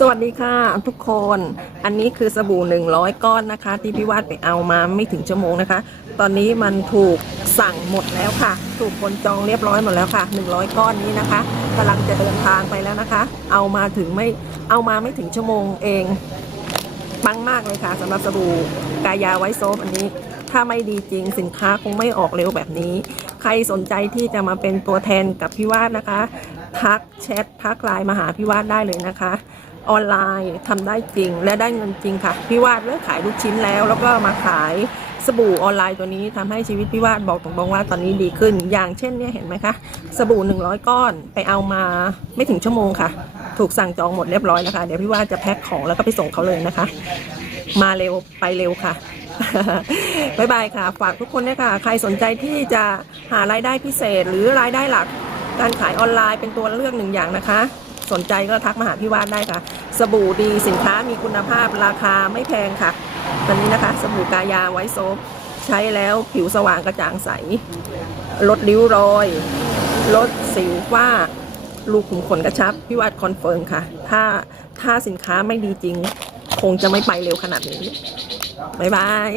สวัสดีค่ะทุกคนอันนี้คือสบู่ 100 ก้อนนะคะ ที่พี่วาดไปเอามาไม่ถึงชั่วโมงนะคะ ตอนนี้มันถูกสั่งหมดแล้วค่ะ ถูกคนจองเรียบร้อยหมดแล้วค่ะ 100 ก้อนนี้นะคะกำลังจะเดินทางไปแล้วนะคะ เอามาถึงไม่เอามาไม่ถึงชั่วโมงเองปังมากเลยค่ะสำหรับสบู่กายาไวโซฟอันนี้ ถ้าไม่ดีจริงสินค้าคงไม่ออกเร็วแบบนี้ ใครสนใจที่จะมาเป็นตัวแทนกับพี่วาดนะคะ ทักแชททักไลน์มาหาพี่วาดได้เลยนะคะ ออนไลน์ทำได้จริงและได้เงินจริงค่ะพี่วาดเลิกขายลูกชิ้นแล้ว แล้วก็มาขายสบู่ออนไลน์ตัวนี้ทำให้ชีวิตพี่วาดบอกตรงๆว่าตอนนี้ดีขึ้น อย่างเช่นเนี่ยเห็นไหมคะสบู่ 100 ก้อนไปเอามาไม่ถึงชั่วโมงค่ะ ถูกสั่งจองหมดเรียบร้อยนะคะเดี๋ยวพี่วาดจะแพ็คของแล้วก็ไปส่งเขาเลยนะคะ มาเร็วไปเร็วค่ะบายบายค่ะ ฝากทุกคนด้วยค่ะ ใครสนใจที่จะหารายได้พิเศษหรือรายได้หลัก การขายออนไลน์เป็นตัวเลือกหนึ่งอย่างนะคะ สนใจก็ทักมาหาพี่วาดได้ค่ะ สบู่ดีสินค้ามีคุณภาพราคาไม่แพงค่ะตอนนี้นะคะ สบู่กายาไวโซฟใช้แล้วผิวสว่างกระจ่างใส ลดริ้วรอย ลดสิวฝ้ารูขุมขนกระชับ พี่วาดคอนเฟิร์มค่ะ ถ้าถ้าสินค้าไม่ดีจริง คงจะไม่ไปเร็วขนาดนี้ บ๊ายบาย